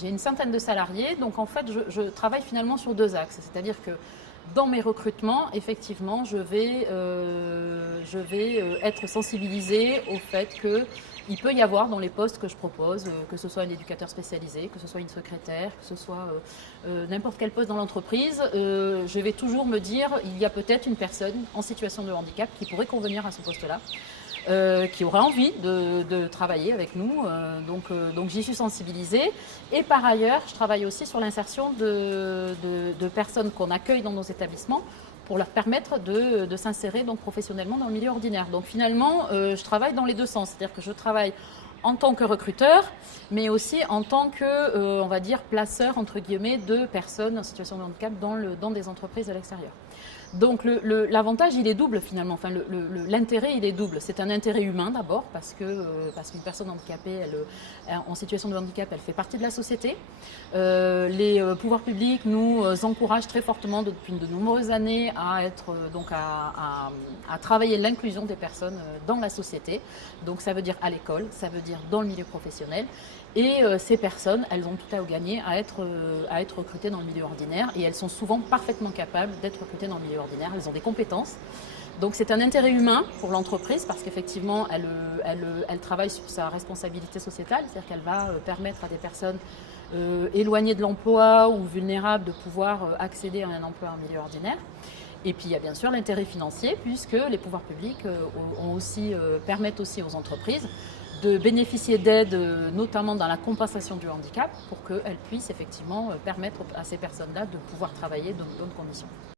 J'ai une centaine de salariés, donc en fait, je travaille finalement sur deux axes. C'est-à-dire que dans mes recrutements, effectivement, je vais être sensibilisée au fait qu'il peut y avoir dans les postes que je propose, que ce soit un éducateur spécialisé, que ce soit une secrétaire, que ce soit n'importe quel poste dans l'entreprise, je vais toujours me dire il y a peut-être une personne en situation de handicap qui pourrait convenir à ce poste-là. Qui aura envie de travailler avec nous. Donc j'y suis sensibilisée. Et par ailleurs, je travaille aussi sur l'insertion de personnes qu'on accueille dans nos établissements pour leur permettre de s'insérer donc professionnellement dans le milieu ordinaire. Donc finalement, je travaille dans les deux sens. C'est-à-dire que je travaille en tant que recruteur, mais aussi en tant que, on va dire, placeur, entre guillemets, de personnes en situation de handicap dans des entreprises à l'extérieur. Donc l'avantage, il est double finalement. Enfin, l'intérêt, il est double. C'est un intérêt humain d'abord parce qu'une personne handicapée, en situation de handicap, elle fait partie de la société. Les pouvoirs publics nous encouragent très fortement depuis de nombreuses années à travailler l'inclusion des personnes dans la société. Donc ça veut dire à l'école, ça veut dire dans le milieu professionnel. Et ces personnes, elles ont tout à gagner à être recrutées dans le milieu ordinaire et elles sont souvent parfaitement capables d'être recrutées dans le milieu ordinaire. Elles ont des compétences. Donc c'est un intérêt humain pour l'entreprise parce qu'effectivement, elle travaille sur sa responsabilité sociétale, c'est-à-dire qu'elle va permettre à des personnes éloignées de l'emploi ou vulnérables de pouvoir accéder à un emploi en milieu ordinaire. Et puis il y a bien sûr l'intérêt financier puisque les pouvoirs publics permettent aussi aux entreprises de bénéficier d'aides, notamment dans la compensation du handicap, pour qu'elles puissent effectivement permettre à ces personnes-là de pouvoir travailler dans de bonnes conditions.